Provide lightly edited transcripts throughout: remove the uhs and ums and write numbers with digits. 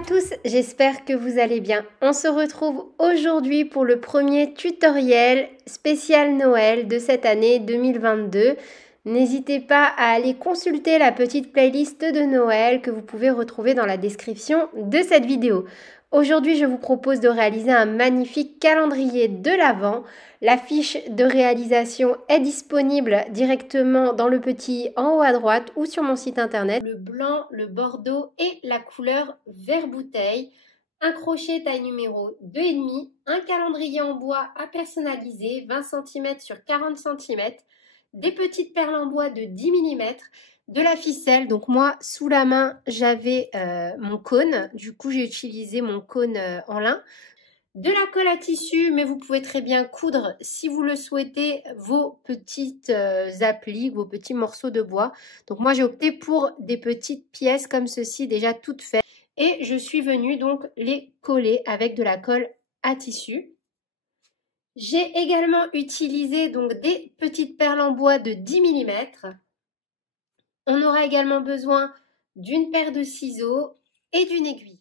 à tous, j'espère que vous allez bien. On se retrouve aujourd'hui pour le premier tutoriel spécial Noël de cette année 2022. N'hésitez pas à aller consulter la petite playlist de Noël que vous pouvez retrouver dans la description de cette vidéo. Aujourd'hui, je vous propose de réaliser un magnifique calendrier de l'Avent. La fiche de réalisation est disponible directement dans le petit en haut à droite ou sur mon site internet. Le blanc, le bordeaux et la couleur vert bouteille. Un crochet taille numéro 2,5, un calendrier en bois à personnaliser, 20 cm sur 40 cm, des petites perles en bois de 10 mm, de la ficelle. Donc moi, sous la main, j'avais mon cône. Du coup, j'ai utilisé mon cône en lin. De la colle à tissu, mais vous pouvez très bien coudre, si vous le souhaitez, vos petites appliques, vos petits morceaux de bois. Donc moi, j'ai opté pour des petites pièces comme ceci, déjà toutes faites. Et je suis venue donc les coller avec de la colle à tissu. J'ai également utilisé donc des petites perles en bois de 10 mm. On aura également besoin d'une paire de ciseaux et d'une aiguille.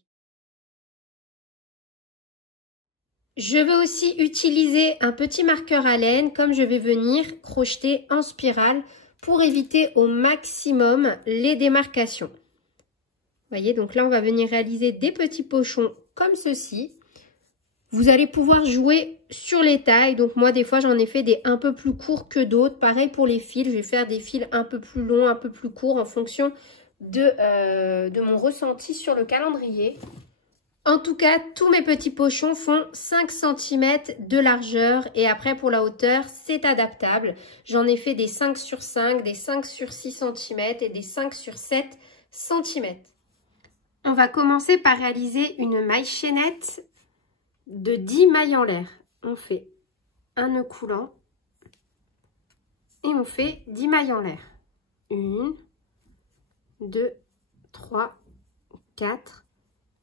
Je vais aussi utiliser un petit marqueur à laine comme je vais venir crocheter en spirale pour éviter au maximum les démarcations. Vous voyez, donc là on va venir réaliser des petits pochons comme ceci. Vous allez pouvoir jouer sur les tailles. Donc moi des fois j'en ai fait des un peu plus courts que d'autres. Pareil pour les fils, je vais faire des fils un peu plus longs, un peu plus courts en fonction de mon ressenti sur le calendrier. En tout cas, tous mes petits pochons font 5 cm de largeur et après pour la hauteur, c'est adaptable. J'en ai fait des 5 sur 5, des 5 sur 6 cm et des 5 sur 7 cm. On va commencer par réaliser une maille chaînette de 10 mailles en l'air. On fait un nœud coulant et on fait 10 mailles en l'air. 1, 2, 3, 4,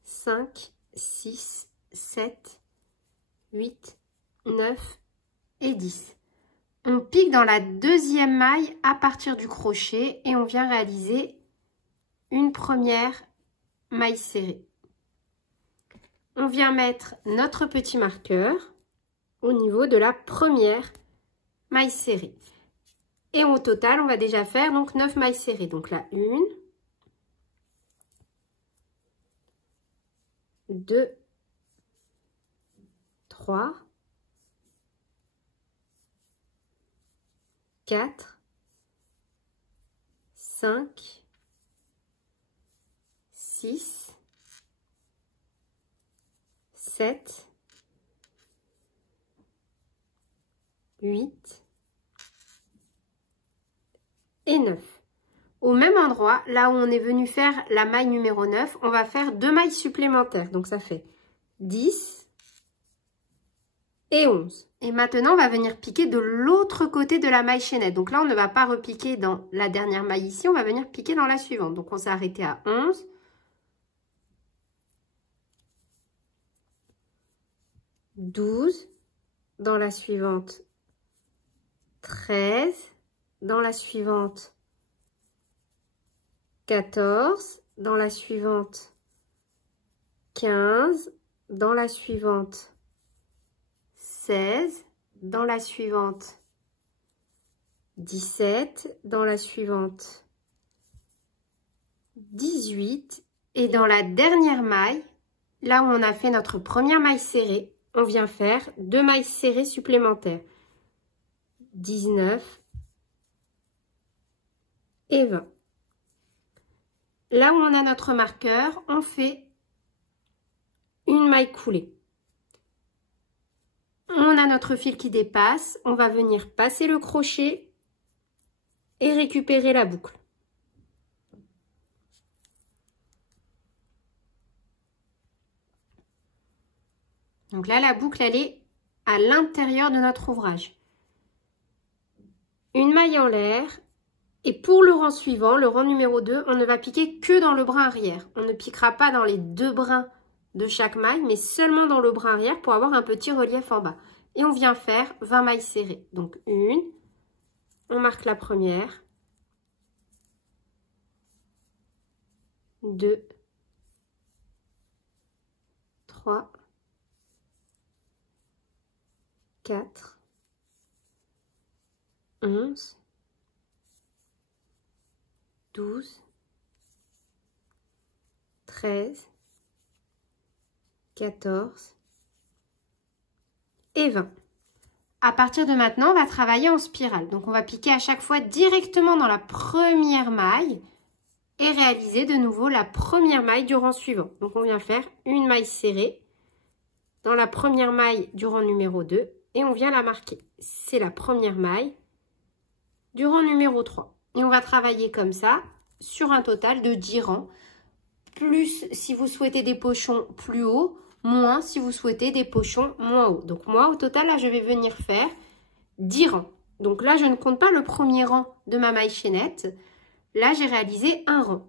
5, 6, 7, 8, 9 et 10. On pique dans la deuxième maille à partir du crochet et on vient réaliser une première maille serrée. On vient mettre notre petit marqueur au niveau de la première maille serrée. Et au total, on va déjà faire donc 9 mailles serrées. Donc là, 1, 2, 3, 4, 5, 6, 7, 8 et 9. Au même endroit, là où on est venu faire la maille numéro 9, on va faire 2 mailles supplémentaires. Donc ça fait 10 et 11. Et maintenant, on va venir piquer de l'autre côté de la maille chaînette. Donc là, on ne va pas repiquer dans la dernière maille ici, on va venir piquer dans la suivante. Donc on s'est arrêté à 11. 12. Dans la suivante, 13. Dans la suivante, 14, dans la suivante 15, dans la suivante 16, dans la suivante 17, dans la suivante 18 et dans la dernière maille, là où on a fait notre première maille serrée, on vient faire 2 mailles serrées supplémentaires, 19 et 20. Là où on a notre marqueur, on fait une maille coulée. On a notre fil qui dépasse, on va venir passer le crochet et récupérer la boucle. Donc là, la boucle, elle est à l'intérieur de notre ouvrage. Une maille en l'air. Et pour le rang suivant, le rang numéro 2, on ne va piquer que dans le brin arrière. On ne piquera pas dans les 2 brins de chaque maille, mais seulement dans le brin arrière pour avoir un petit relief en bas. Et on vient faire 20 mailles serrées. Donc 1, on marque la première, 2, 3, 4, 11, 12, 13, 14 et 20. À partir de maintenant, on va travailler en spirale. Donc, on va piquer à chaque fois directement dans la première maille et réaliser de nouveau la première maille du rang suivant. Donc, on vient faire une maille serrée dans la première maille du rang numéro 2 et on vient la marquer. C'est la première maille du rang numéro 3. Et on va travailler comme ça sur un total de 10 rangs. Plus si vous souhaitez des pochons plus hauts, moins si vous souhaitez des pochons moins hauts. Donc moi, au total, là, je vais venir faire 10 rangs. Donc là, je ne compte pas le premier rang de ma maille chaînette. Là, j'ai réalisé un rang.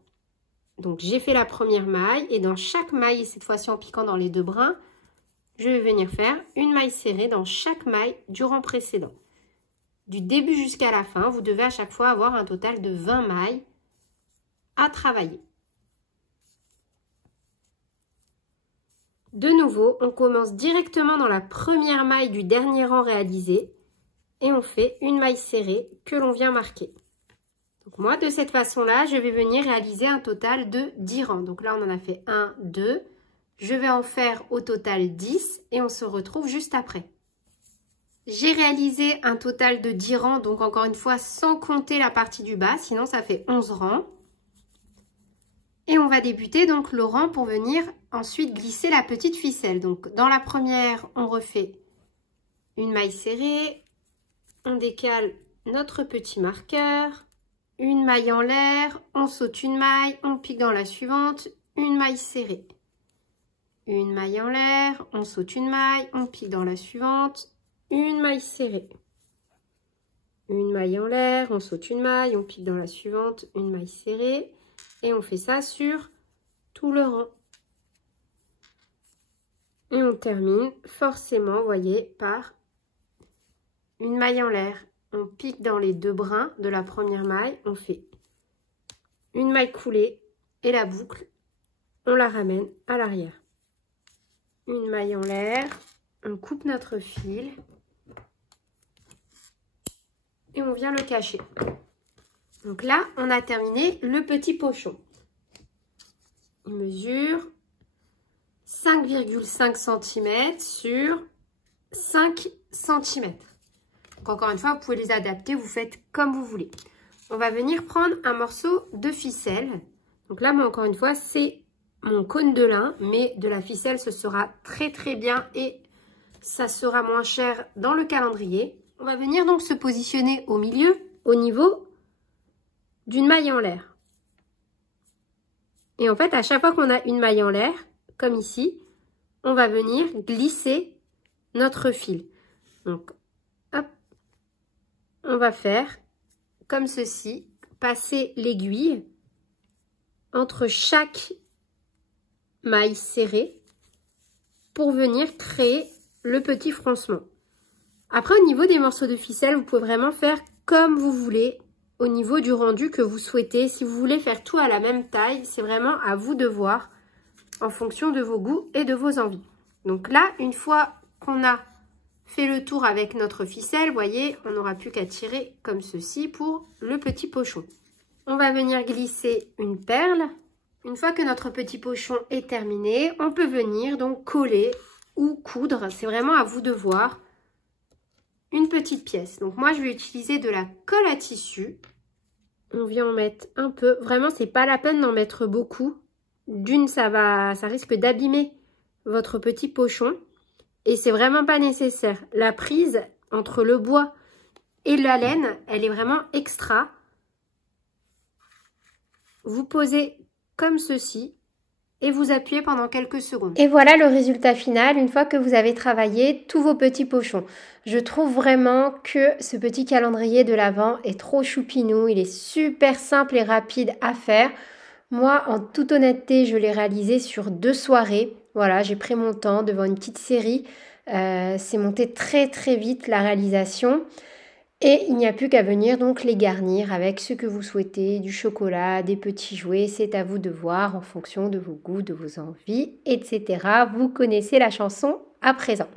Donc, j'ai fait la première maille et dans chaque maille, cette fois-ci en piquant dans les deux brins, je vais venir faire une maille serrée dans chaque maille du rang précédent. Du début jusqu'à la fin, vous devez à chaque fois avoir un total de 20 mailles à travailler. De nouveau, on commence directement dans la première maille du dernier rang réalisé et on fait une maille serrée que l'on vient marquer. Donc moi, de cette façon-là, je vais venir réaliser un total de 10 rangs. Donc là, on en a fait 1, 2. Je vais en faire au total 10 et on se retrouve juste après. J'ai réalisé un total de 10 rangs, donc encore une fois, sans compter la partie du bas, sinon ça fait 11 rangs. Et on va débuter donc le rang pour venir ensuite glisser la petite ficelle. Donc dans la première, on refait une maille serrée, on décale notre petit marqueur, une maille en l'air, on saute une maille, on pique dans la suivante, une maille serrée. Une maille en l'air, on saute une maille, on pique dans la suivante, une maille serrée. Une maille en l'air, on saute une maille, on pique dans la suivante, une maille serrée. Et on fait ça sur tout le rang. Et on termine forcément, vous voyez, par une maille en l'air. On pique dans les deux brins de la première maille, on fait une maille coulée et la boucle, on la ramène à l'arrière. Une maille en l'air, on coupe notre fil et on vient le cacher. Donc là, on a terminé le petit pochon. Il mesure 5,5 cm sur 5 cm. Donc encore une fois, vous pouvez les adapter, vous faites comme vous voulez. On va venir prendre un morceau de ficelle. Donc là, moi, encore une fois, c'est mon cône de lin, mais de la ficelle, ce sera très très bien et ça sera moins cher dans le calendrier. On va venir donc se positionner au milieu, au niveau d'une maille en l'air. Et en fait, à chaque fois qu'on a une maille en l'air, comme ici, on va venir glisser notre fil. Donc, hop, on va faire comme ceci, passer l'aiguille entre chaque maille serrée pour venir créer le petit froncement. Après, au niveau des morceaux de ficelle, vous pouvez vraiment faire comme vous voulez, au niveau du rendu que vous souhaitez. Si vous voulez faire tout à la même taille, c'est vraiment à vous de voir en fonction de vos goûts et de vos envies. Donc là, une fois qu'on a fait le tour avec notre ficelle, vous voyez, on n'aura plus qu'à tirer comme ceci pour le petit pochon. On va venir glisser une perle. Une fois que notre petit pochon est terminé, on peut venir donc coller ou coudre. C'est vraiment à vous de voir. Une petite pièce. Donc moi, je vais utiliser de la colle à tissu. On vient en mettre un peu. Vraiment, c'est pas la peine d'en mettre beaucoup. D'une, ça risque d'abîmer votre petit pochon. Et c'est vraiment pas nécessaire. La prise entre le bois et la laine, elle est vraiment extra. Vous posez comme ceci. Et vous appuyez pendant quelques secondes. Et voilà le résultat final une fois que vous avez travaillé tous vos petits pochons. Je trouve vraiment que ce petit calendrier de l'Avent est trop choupinou. Il est super simple et rapide à faire. Moi, en toute honnêteté, je l'ai réalisé sur 2 soirées. Voilà, j'ai pris mon temps devant une petite série. C'est monté très très vite la réalisation. Et il n'y a plus qu'à venir donc les garnir avec ce que vous souhaitez, du chocolat, des petits jouets, c'est à vous de voir en fonction de vos goûts, de vos envies, etc. Vous connaissez la chanson à présent.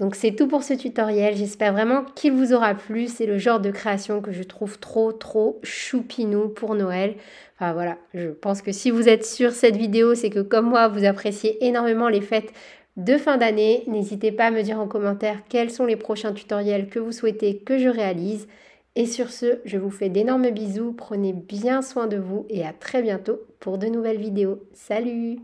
Donc c'est tout pour ce tutoriel, j'espère vraiment qu'il vous aura plu, c'est le genre de création que je trouve trop choupinou pour Noël. Enfin voilà, je pense que si vous êtes sur cette vidéo, c'est que comme moi, vous appréciez énormément les fêtes de fin d'année. N'hésitez pas à me dire en commentaire quels sont les prochains tutoriels que vous souhaitez que je réalise. Et sur ce, je vous fais d'énormes bisous, prenez bien soin de vous et à très bientôt pour de nouvelles vidéos. Salut!